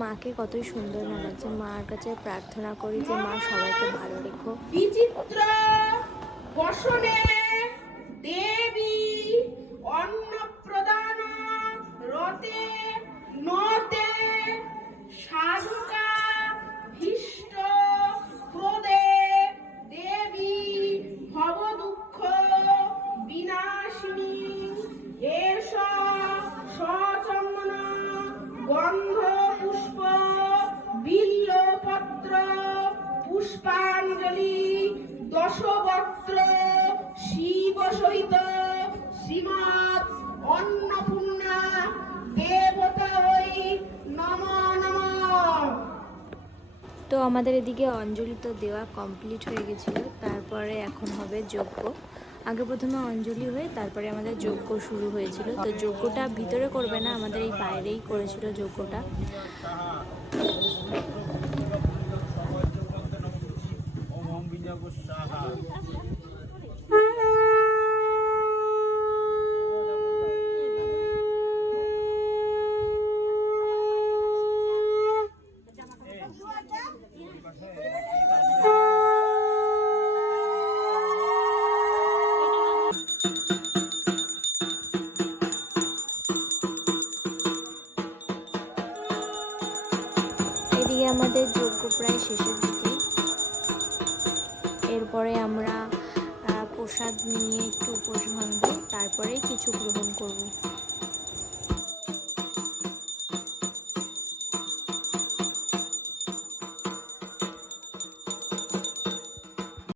মাকে কতই সুন্দর মানাচ্ছে। মার কাছে প্রার্থনা করি যে মা সবাইকে ভালো রেখো। বিচিত্র বসনে দেবী অন্নপ্রদান রতে নতে সাধকা ভীষ্ট ক্রোধে দেবী ভব দুঃখ বিনাশিনী এষ সচন্দন গন্ধ পুষ্প বিল্লপত্র পুষ্পাঞ্জলি দশবক্ত্র শিব সহিত শ্রীমৎ অন্নপূর্ণা দেবতায় নমঃ নমঃ। তো আমাদের এদিকে অঞ্জলি তো দেওয়া কমপ্লিট হয়ে গেছিল। তারপরে এখন হবে যজ্ঞ। আগে প্রথমে অঞ্জলি হয়ে তারপরে আমাদের যজ্ঞ শুরু হয়েছিল। তো যজ্ঞটা ভিতরে করবে না, আমাদের এই বাইরেই করেছিল যজ্ঞটা। এদিকে আমাদের যজ্ঞ প্রায় শেষের দিকে। এরপরে আমরা প্রসাদ নিয়ে একটু উপোস ভাঙবো, তারপরেই কিছু গ্রহণ করব।